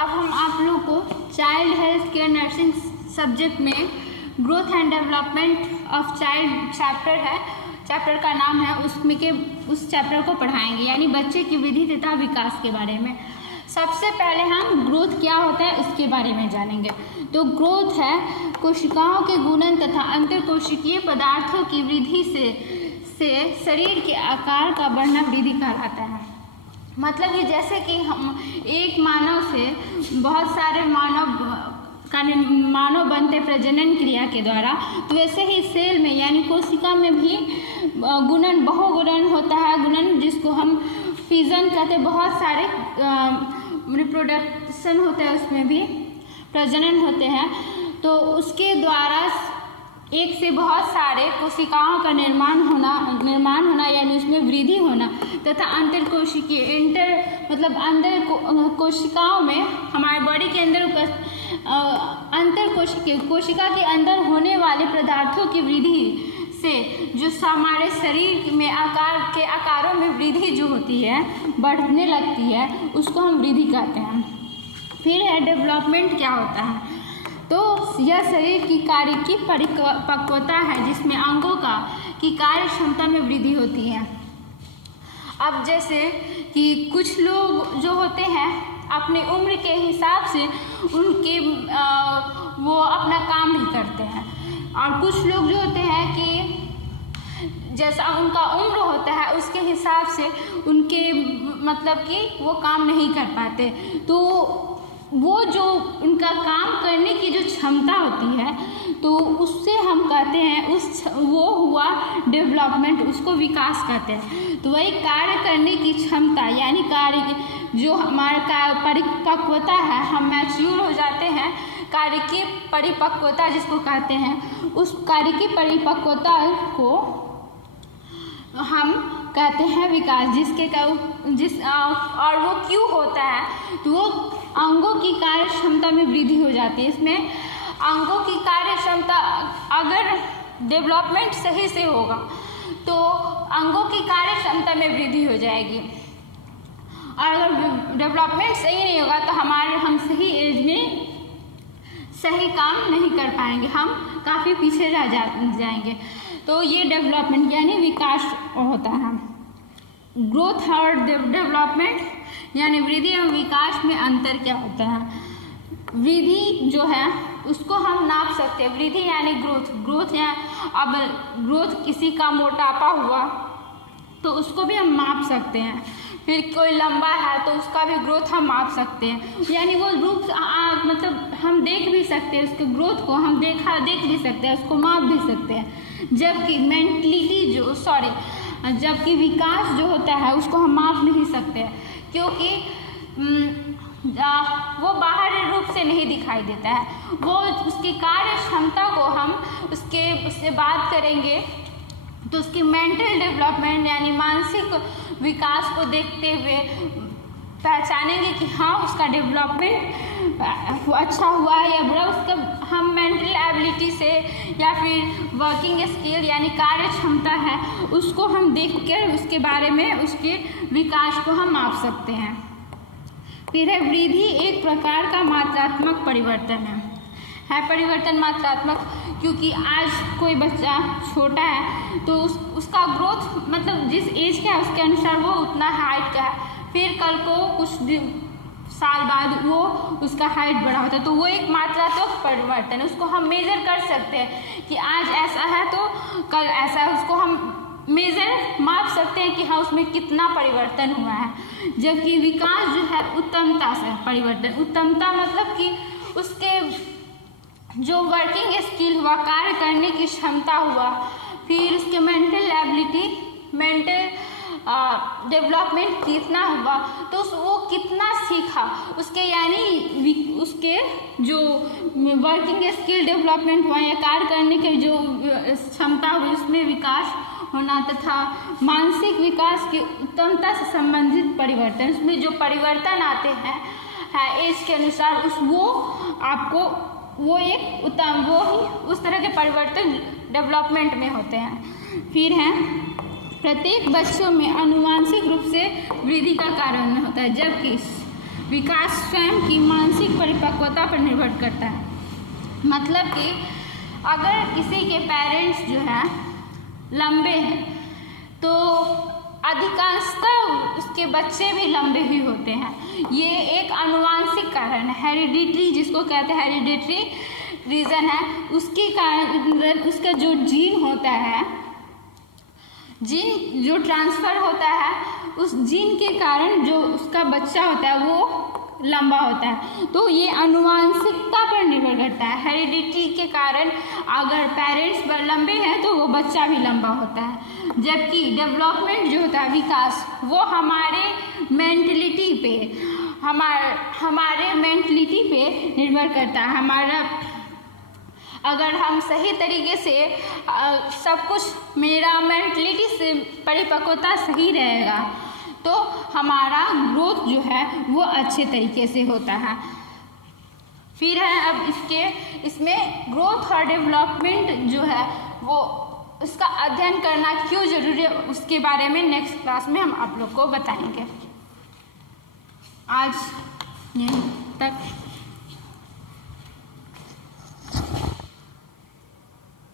अब हम आप लोग को child health care nursing subject में growth and development of child chapter का नाम है, उसमें के उस चैप्टर को पढ़ाएंगे, यानी बच्चे की वृद्धि तथा विकास के बारे में। सबसे पहले हम ग्रोथ क्या होता है उसके बारे में जानेंगे। तो ग्रोथ है कोशिकाओं के गुणन तथा अंतरकोशिकीय पदार्थों की वृद्धि से शरीर के आकार का बढ़ना वृद्धि कहलाता है। मतलब कि जैसे कि हम एक मानव से बहुत सारे मानव बनते प्रजनन क्रिया के द्वारा, तो वैसे ही सेल में यानी कोशिका में भी गुणन बहुगुणन होता है। गुणन जिसको हम फिजन कहते हैं, बहुत सारे रिप्रोडक्शन होता है, उसमें भी प्रजनन होते हैं। तो उसके द्वारा एक से बहुत सारे कोशिकाओं का निर्माण होना यानी उसमें वृद्धि होना तथा अंतरकोशिकीय अंदर कोशिकाओं में हमारे बॉडी के अंदर अंतरकोशिकीय कोशिका के अंदर होने वाले पदार्थों की वृद्धि से जो हमारे शरीर में आकारों में वृद्धि जो होती है, बढ़ने लगती है, उसको हम वृद्धि कहते हैं। फिर है डेवलपमेंट क्या होता है। तो यह शरीर की कार्य की परिपक्वता है जिसमें अंगों की कार्य क्षमता में वृद्धि होती है। अब जैसे कि कुछ लोग जो होते हैं अपनी उम्र के हिसाब से वो अपना काम भी करते हैं, और कुछ लोग जो होते हैं कि जैसा उनका उम्र होता है उसके हिसाब से उनके कि वो काम नहीं कर पाते। तो वो जो उनका काम करने की जो क्षमता होती है, तो उससे हम कहते हैं वो हुआ डेवलपमेंट, उसको विकास कहते हैं। तो वही कार्य करने की क्षमता यानी कार्य जो हमारा परिपक्वता है, हम मैच्योर हो जाते हैं, कार्य की परिपक्वता जिसको कहते हैं, उस कार्य की परिपक्वता को हम कहते हैं विकास। और वो क्यों होता है, तो वो अंगों की कार्य क्षमता में वृद्धि हो जाती है। इसमें अंगों की कार्य क्षमता अगर डेवलपमेंट सही से होगा तो अंगों की कार्य क्षमता में वृद्धि हो जाएगी, और अगर डेवलपमेंट सही नहीं होगा तो हम सही एज में सही काम नहीं कर पाएंगे, हम काफ़ी पीछे रह जाएंगे। तो ये डेवलपमेंट यानी विकास होता है। ग्रोथ और डेवलपमेंट यानी वृद्धि एवं विकास में अंतर क्या होता है। वृद्धि जो है उसको हम नाप सकते हैं, वृद्धि यानी ग्रोथ या अब ग्रोथ किसी का मोटापा हुआ तो उसको भी हम माप सकते हैं। फिर कोई लंबा है तो उसका भी ग्रोथ हम माप सकते हैं, यानी वो रूप हम देख भी सकते हैं, उसके ग्रोथ को हम देख भी सकते हैं, उसको माप भी सकते हैं। जबकि विकास जो होता है उसको हम माप नहीं सकते, क्योंकि वो बाहरी रूप से नहीं दिखाई देता है। वो उसकी कार्य क्षमता को हम उससे बात करेंगे तो उसकी मेंटल डेवलपमेंट यानी मानसिक विकास को देखते हुए पहचानेंगे कि हाँ उसका डेवलपमेंट अच्छा हुआ है या बुरा। उसका हम मेंटल एबिलिटी से या फिर वर्किंग स्किल यानी कार्य क्षमता है उसको हम देखकर उसके बारे में उसके विकास को हम माप सकते हैं। फिर है वृद्धि एक प्रकार का मात्रात्मक परिवर्तन है परिवर्तन मात्रात्मक, क्योंकि आज कोई बच्चा छोटा है तो उसका ग्रोथ जिस एज का है उसके अनुसार वो उतना हाइट का है, फिर कल को कुछ साल बाद वो उसका हाइट बड़ा होता है, तो वो एक मात्रात्मक परिवर्तन है। उसको हम मेज़र कर सकते हैं कि आज ऐसा है तो कल ऐसा है, उसको हम माप सकते हैं कि हाँ उसमें कितना परिवर्तन हुआ है। जबकि विकास जो है उत्तमता से परिवर्तन, उत्तमता मतलब कि उसके जो वर्किंग स्किल हुआ, कार्य करने की क्षमता हुआ, फिर उसके मेंटल डेवलपमेंट कितना हुआ, तो वो कितना सीखा, उसके यानी उसके जो वर्किंग स्किल डेवलपमेंट हुआ या कार्य करने के जो क्षमता हुई उसमें विकास होना तथा मानसिक विकास की उत्तमता से संबंधित परिवर्तन, उसमें जो परिवर्तन आते हैं एज के अनुसार वो एक उत्तम वो ही उस तरह के परिवर्तन डेवलपमेंट में होते हैं। फिर है प्रत्येक बच्चों में आनुवांशिक रूप से वृद्धि का कारण होता है, जबकि विकास स्वयं की मानसिक परिपक्वता पर निर्भर करता है। मतलब कि अगर किसी के पेरेंट्स जो है लंबे हैं तो अधिकांशतः उसके बच्चे भी लंबे ही होते हैं। ये एक आनुवांशिक कारण है, हेरिडिटरी जिसको कहते हैं, हेरिडिटरी रीज़न है। उसके कारण उसका जो जीन होता है, जीन जो ट्रांसफ़र होता है, उस जीन के कारण जो उसका बच्चा होता है वो लंबा होता है। तो ये आनुवांशिकता पर निर्भर करता है। हेरिडिटी के कारण अगर पेरेंट्स लंबे हैं तो वो बच्चा भी लंबा होता है। जबकि डेवलपमेंट जो होता है, विकास, वो हमारे मेंटलिटी पे हमारे मेंटलिटी पे निर्भर करता है। हमारा अगर हम सही तरीके से सब कुछ, मेरा मेंटलिटी से परिपक्वता सही रहेगा तो हमारा ग्रोथ जो है वो अच्छे तरीके से होता है। फिर है अब इसमें ग्रोथ और डेवलपमेंट जो है वो उसका अध्ययन करना क्यों जरूरी है, उसके बारे में नेक्स्ट क्लास में हम आप लोग को बताएंगे। आज यहीं तक।